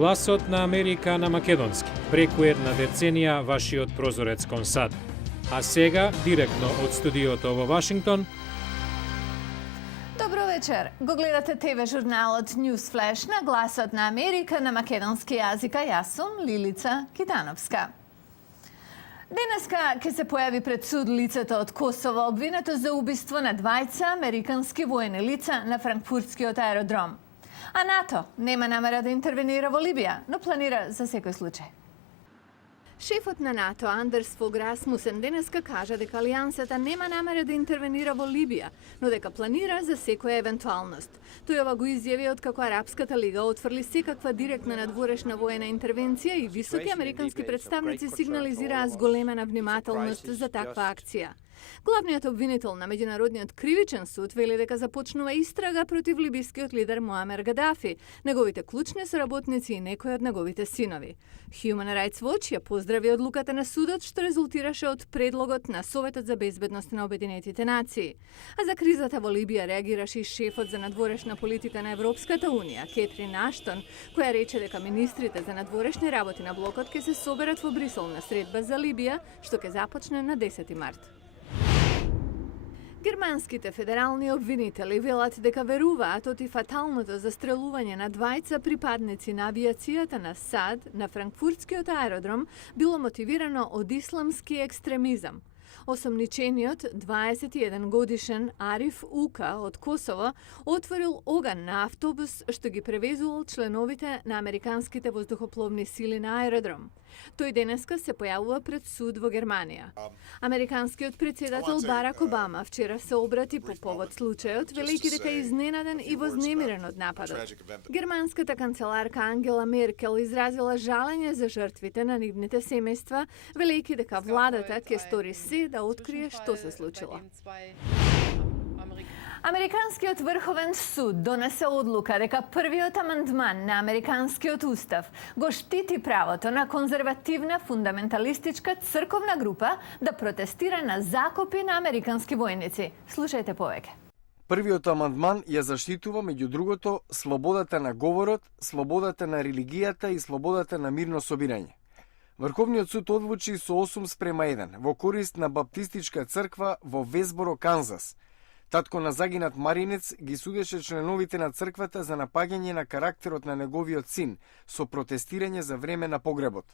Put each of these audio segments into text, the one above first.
Гласот на Америка на македонски. Преку една деценија вашиот прозорец кон САД. А сега, директно од студиото во Вашингтон. Добро вечер. Го гледате ТВ журналот News Flash на Гласот на Америка на македонски јазик, а јас сум Лилица Китановска. Денеска ќе се појави пред суд лицето од Косово обвинето за убиство на двајца американски воени лица на франкфуртскиот аеродром. А НАТО нема намера да интервенира во Либија, но планира за секој случај. Шефот на НАТО Андерс Фог Расмусен денеска кажа дека алијансата нема намера да интервенира во Либија, но дека планира за секоја евентуалност. Тој ова го изјави откако Арапската лига отфрли секаква директна надворешна воена интервенција и високи американски представници сигнализираа зголемена внимателност за таква акција. Главниот обвинител на Меѓународниот кривичен суд вели дека започнува истрага против либискиот лидер Муамер Гадафи, неговите клучни соработници и некои од неговите синови. Human Rights Watch ја поздрави одлуката на судот, што резултираше од предлогот на Советот за безбедност на Обединетите нации. А за кризата во Либија реагираше и шефот за надворешна политика на Европската унија, Кетрин Аштон, која рече дека министрите за надворешни работи на блокот ќе се соберат во Брисел на средба за Либија, што ќе започне на 10 март. Германските федерални обвинители велат дека веруваат од и фаталното застрелување на двајца припадници на авијацијата на САД на франкфуртскиот аеродром било мотивирано од исламски екстремизам. Осомничениот 21 годишен Ариф Ука од Косово отворил оган на автобус што ги превезувал членовите на американските воздухопловни сили на аеродром. Тој денеска се појавува пред суд во Германија. Американскиот председател Барак Обама вчера се обрати по повод случајот, велејќи дека е изненаден и вознемирен од нападот. Германската канцеларка Ангела Меркел изразила жалење за жртвите на нивните семејства, велејќи дека владата ќе стори се да открие што се случило. Американскиот врховен суд донесе одлука дека првиот амандман на Американскиот устав го штити правото на конзервативна фундаменталистичка црковна група да протестира на закопи на американски војници. Слушајте повеќе. Првиот амандман ја заштитува меѓу другото слободата на говорот, слободата на религијата и слободата на мирно собирање. Врховниот суд одлучи со 8:1 во корист на Баптистичка црква во Весборо, Канзас. Татко на загинат маринец ги судеше членовите на црквата за напаѓање на карактерот на неговиот син со протестирање за време на погребот.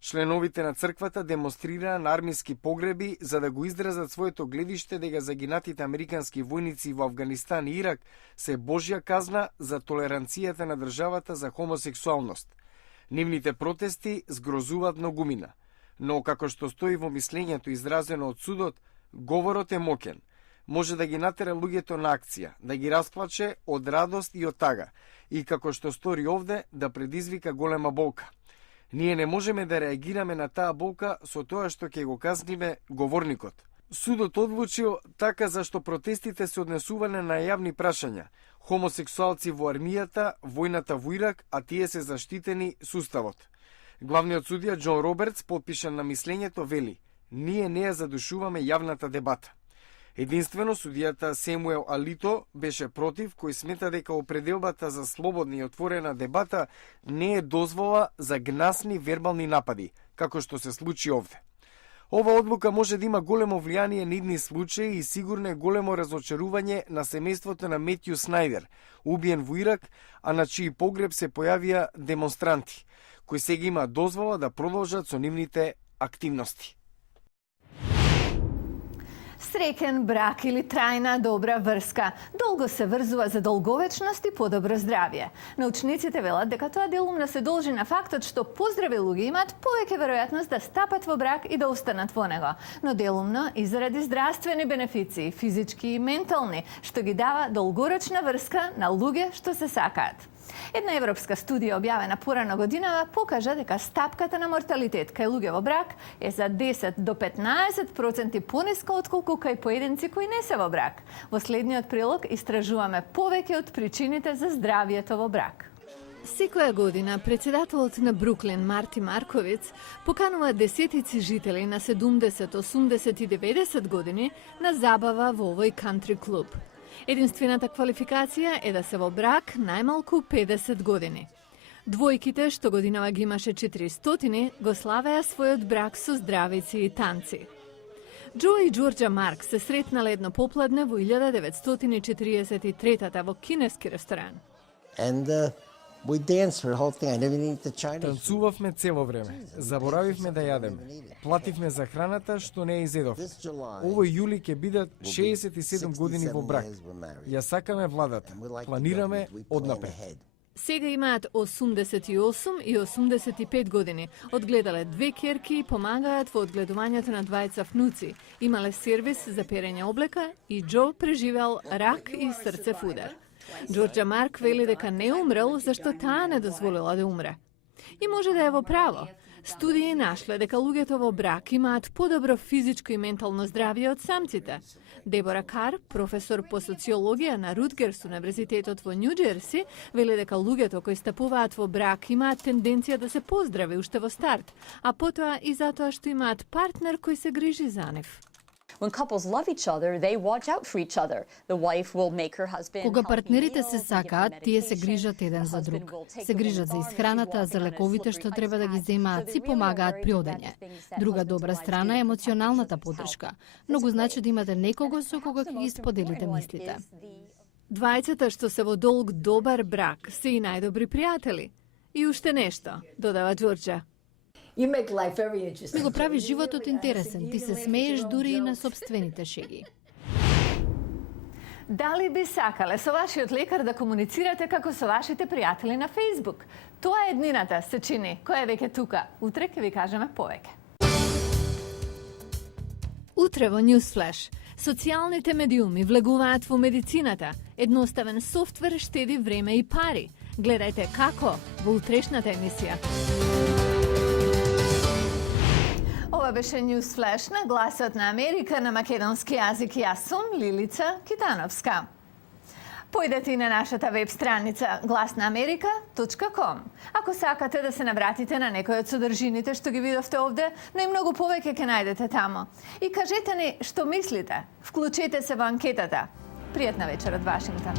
Членовите на црквата демонстрираа на армиски погреби за да го изразат своето гледиште дека загинатите американски војници во Авганистан и Ирак се Божја казна за толеранцијата на државата за хомосексуалност. Нивните протести згрозуваат многумина, но како што стои во мислењето изразено од судот, говорот е моќен. Може да ги натера луѓето на акција, да ги расплаче од радост и од тага, и како што стори овде, да предизвика голема болка. Ние не можеме да реагираме на таа болка со тоа што ќе го казниме говорникот. Судот одлучил така зашто протестите се однесувале на јавни прашања, хомосексуалци во армијата, војната во Ирак, а тие се заштитени с уставот. Главниот судија Џон Робертс, потпишан на мислењето, вели: ние не ја задушуваме јавната дебата. Единствено, судијата Семуел Алито беше против, кој смета дека определбата за слободна и отворена дебата не е дозвола за гнасни вербални напади, како што се случи овде. Ова одлука може да има големо влијание на идни случаи и сигурно е големо разочарување на семејството на Метју Снајдер, убиен во Ирак, а на чиј погреб се појавија демонстранти, кои сега има дозвола да продолжат со нивните активности. Среќен брак или трајна добра врска долго се врзува за долговечност и подобро здравје. Научниците велат дека тоа делумно се должи на фактот што поздрави луѓе имаат повеќе веројатност да стапат во брак и да останат во него, но делумно и заради здравствени бенефиции, физички и ментални, што ги дава долгорочна врска на луѓе што се сакаат. Една европска студија објавена порано годинава покажа дека стапката на морталитет кај луѓе во брак е за 10 до 15% пониска отколку кај поединци кои не се во брак. Во следниот прилог истражуваме повеќе од причините за здравјето во брак. Секоја година председателот на Бруклин Марти Марковиц поканува десетици жители на 70, 80 и 90 години на забава во овој кантри клуб. Единствената квалификација е да се во брак најмалку 50 години. Двојките, што годинава ги имаше 400, го славеа својот брак со здравици и танци. Џо и Џорџа Марк се сретнале едно попладне во 1943 во кинески ресторан. And we danced for the whole thing. I didn't eat the Chinese food. Танцувавме цело време. Заборавивме да јадеме. Плативме за храната што не ја изедовме. This July, Овој јули ќе бидат 67 години во брак. years we're married. Ја сакаме владата. And we like to Планираме go, we plan однапред. ahead. Сега имаат 88 и 85 години. Одгледале 2 ќерки и помагаат во одгледувањето на 2 внуци. Имале сервис за перење облека и Џо преживел рак и срцев удар. Џорџа Марк вели дека не умрел зашто таа не дозволила да умре. И може да е во право. Студии нашле дека луѓето во брак имаат подобро физичко и ментално здравје од самците. Дебора Кар, професор по социологија на Рутгерс универзитетот во Њу Џерси, вели дека луѓето кои стапуваат во брак имаат тенденција да се поздрави уште во старт, а потоа и затоа што имаат партнер кој се грижи за нив. When couples love each other, they watch out for each other. The wife will make her husband Кога healthy партнерите meals, се give him сакаат, тие се medication. грижат еден The за друг. husband will take Се the грижат woman за bar, исхраната, he's за walking on a лековите slippery што треба да ги ice земаат, path. си So they really помагаат are при doing одење. the things that Друга husbands добра and wives страна do е to protect емоционалната each other's поддршка. health. Многу Physically. значи да имате некого And со perhaps кога the ќе ги most споделите important one мислите. is the Двајцата што се во долг добар брак се и најдобри пријатели. И уште нешто, додава Џорџа. You make life very interesting. Ми го прави животот интересен, ти се смееш дури и на собствените шеги. Дали би сакале со вашиот лекар да комуницирате како со вашите пријатели на Facebook? Тоа е еднината, се чини, која е веќе тука. Утре ќе ви кажеме повеќе. Утре во Newsflash. Социјалните медиуми влегуваат во медицината. Едноставен софтвер штеди време и пари. Гледајте како во утрешната емисија. Ова беше Newsflash на Гласот на Америка на македонски јазик. Јас сум Лилица Китановска. Појдете и на нашата веб страница glasnaamerika.com. Ако сакате да се навратите на некој од содржините што ги видовте овде, но и многу повеќе ќе најдете тамо. И кажете ни што мислите. Вклучете се во анкетата. Пријатна вечер од Вашингтон.